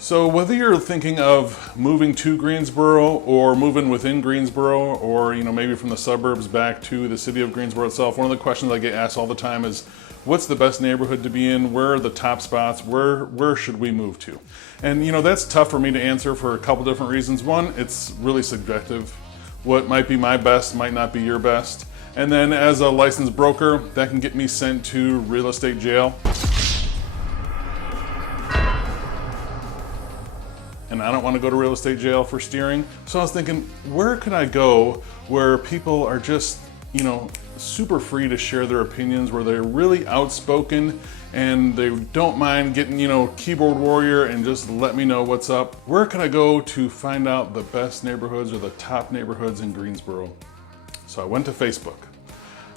So whether you're thinking of moving to Greensboro or moving within Greensboro, or maybe from the suburbs back to the city of Greensboro itself, one of the questions I get asked all the time is, what's the best neighborhood to be in? Where are the top spots? Where should we move to? And that's tough for me to answer for a couple different reasons. One, it's really subjective. What might be my best might not be your best. And then as a licensed broker, that can get me sent to real estate jail. And I don't want to go to real estate jail for steering. So I was thinking, where could I go where people are just, super free to share their opinions, where they're really outspoken and they don't mind getting, keyboard warrior and just let me know what's up. Where can I go to find out the best neighborhoods or the top neighborhoods in Greensboro? So I went to Facebook.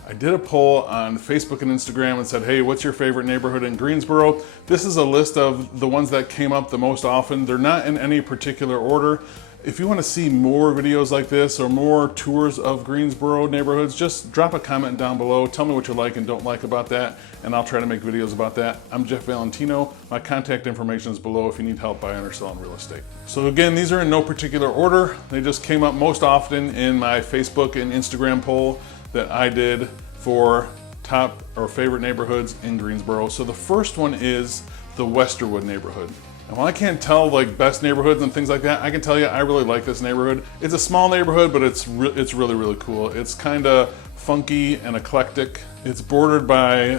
I did a poll on Facebook and Instagram and said, hey, what's your favorite neighborhood in Greensboro? This is a list of the ones that came up the most often. They're not in any particular order. If you want to see more videos like this or more tours of Greensboro neighborhoods, just drop a comment down below. Tell me what you like and don't like about that, and I'll try to make videos about that. I'm Jeff Valentino. My contact information is below if you need help buying or selling real estate. So again, these are in no particular order. They just came up most often in my Facebook and Instagram poll that I did for top or favorite neighborhoods in Greensboro. So the first one is the Westerwood neighborhood. And while I can't tell like best neighborhoods and things like that, I can tell you I really like this neighborhood. It's a small neighborhood, but it's really, really cool. It's kind of funky and eclectic. It's bordered by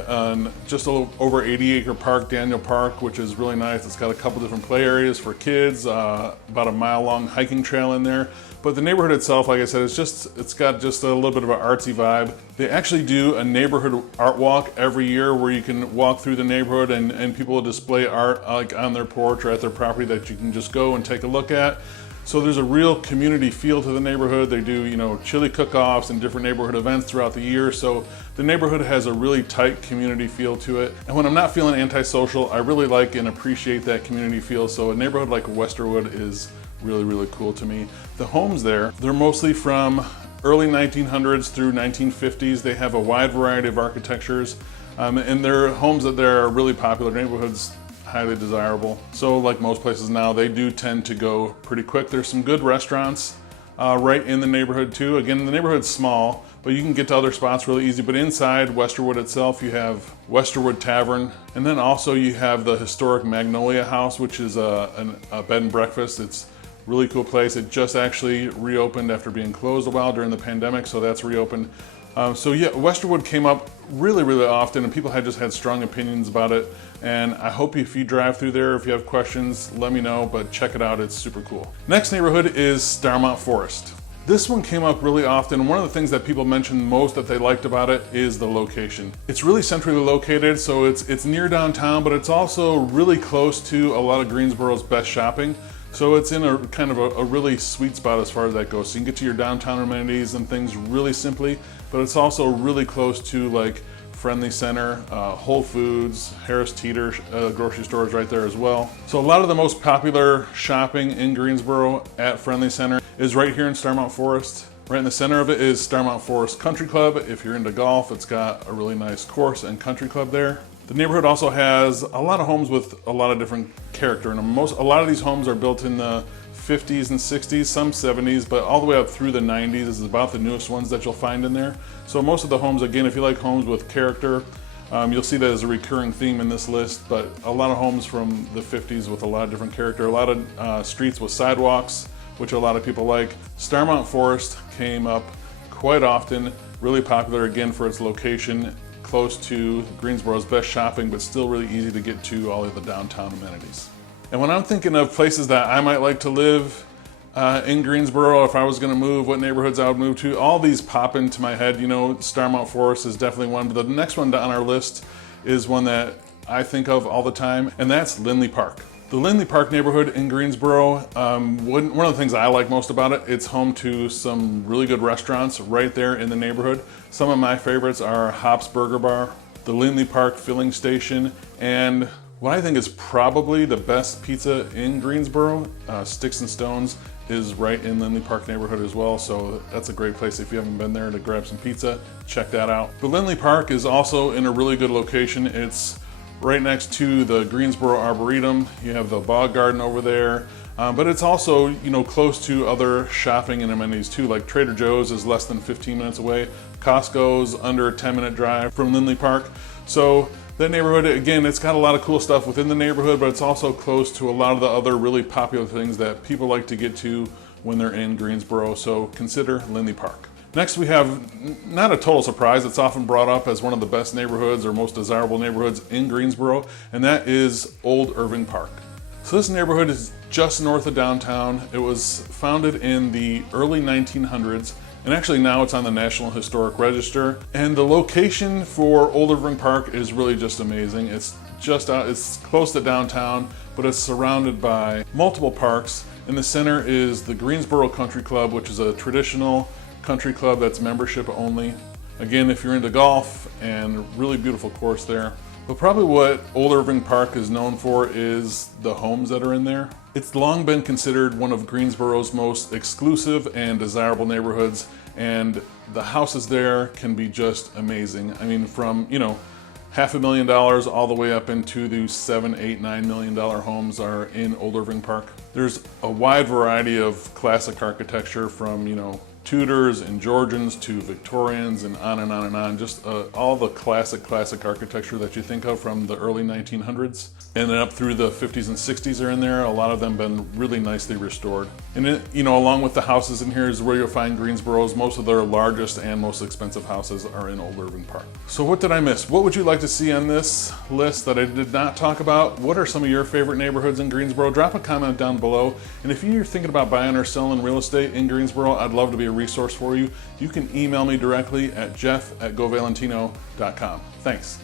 just a little over 80-acre park, Daniel Park, which is really nice. It's got a couple different play areas for kids, about a mile-long hiking trail in there. But the neighborhood itself, like I said, it's got just a little bit of an artsy vibe. They actually do a neighborhood art walk every year where you can walk through the neighborhood and people will display art like on their porch or at their property that you can just go and take a look at. So there's a real community feel to the neighborhood. They do, chili cook-offs and different neighborhood events throughout the year. So the neighborhood has a really tight community feel to it. And when I'm not feeling antisocial, I really like and appreciate that community feel. So a neighborhood like Westerwood is really, really cool to me. The homes there, they're mostly from early 1900s through 1950s. They have a wide variety of architectures, and their homes that they're really popular neighborhoods, highly desirable. So like most places now, they do tend to go pretty quick. There's some good restaurants right in the neighborhood too. Again, the neighborhood's small, but you can get to other spots really easy. But inside Westerwood itself, you have Westerwood Tavern, and then also you have the historic Magnolia House, which is a bed and breakfast. It's a really cool place. It just actually reopened after being closed a while during the pandemic, so that's reopened. So yeah, Westerwood came up really, really often, and people just had strong opinions about it. And I hope if you drive through there, if you have questions, let me know, but check it out, it's super cool. Next neighborhood is Starmount Forest. This one came up really often, and one of the things that people mentioned most that they liked about it is the location. It's really centrally located, so it's near downtown, but it's also really close to a lot of Greensboro's best shopping. So it's in a kind of a really sweet spot as far as that goes. So you can get to your downtown amenities and things really simply, but it's also really close to like Friendly Center, Whole Foods, Harris Teeter grocery stores right there as well. So a lot of the most popular shopping in Greensboro at Friendly Center is right here in Starmount Forest. Right in the center of it is Starmount Forest Country Club. If you're into golf, it's got a really nice course and country club there. The neighborhood also has a lot of homes with a lot of different character, and a lot of these homes are built in the 50s and 60s, some 70s, but all the way up through the 90s is about the newest ones that you'll find in there. So most of the homes, again, if you like homes with character, you'll see that as a recurring theme in this list, but a lot of homes from the 50s with a lot of different character, a lot of streets with sidewalks, which a lot of people like. Starmount Forest came up quite often, really popular again for its location, close to Greensboro's best shopping, but still really easy to get to all of the downtown amenities. And when I'm thinking of places that I might like to live in Greensboro, if I was gonna move, what neighborhoods I would move to, all these pop into my head. Starmount Forest is definitely one, but the next one on our list is one that I think of all the time, and that's Lindley Park. The Lindley Park neighborhood in Greensboro, one of the things I like most about it, it's home to some really good restaurants right there in the neighborhood. Some of my favorites are Hop's Burger Bar, the Lindley Park Filling Station, and what I think is probably the best pizza in Greensboro, Sticks and Stones, is right in Lindley Park neighborhood as well. So that's a great place if you haven't been there to grab some pizza, check that out. But Lindley Park is also in a really good location. It's right next to the Greensboro Arboretum. You have the bog garden over there. But it's also, you know, close to other shopping and amenities too, like Trader Joe's is less than 15 minutes away. Costco's under a 10-minute drive from Lindley Park. So that neighborhood, again, it's got a lot of cool stuff within the neighborhood, but it's also close to a lot of the other really popular things that people like to get to when they're in Greensboro. So consider Lindley Park. Next, we have, not a total surprise, it's often brought up as one of the best neighborhoods or most desirable neighborhoods in Greensboro, and that is Old Irving Park. So this neighborhood is just north of downtown. It was founded in the early 1900s, and actually now it's on the National Historic Register. And the location for Old Irving Park is really just amazing. It's just out, it's close to downtown, but it's surrounded by multiple parks. In the center is the Greensboro Country Club, which is a traditional country club that's membership only. Again, if you're into golf, and really beautiful course there. But probably what Old Irving Park is known for is the homes that are in there. It's long been considered one of Greensboro's most exclusive and desirable neighborhoods, and the houses there can be just amazing. I mean, from, you know, $500,000 all the way up into the $7, $8, $9 million homes are in Old Irving Park. There's a wide variety of classic architecture from, you know, Tudors and Georgians to Victorians and on and on and on. Just all the classic architecture that you think of from the early 1900s. And then up through the 50s and 60s are in there. A lot of them been really nicely restored. And it, you know, along with the houses in here is where you'll find Greensboro's most of their largest and most expensive houses are in Old Irving Park. So what did I miss? What would you like to see on this list that I did not talk about? What are some of your favorite neighborhoods in Greensboro? Drop a comment down below. And if you're thinking about buying or selling real estate in Greensboro, I'd love to be a resource for you. You can email me directly at jeff@govalentino.com. Thanks.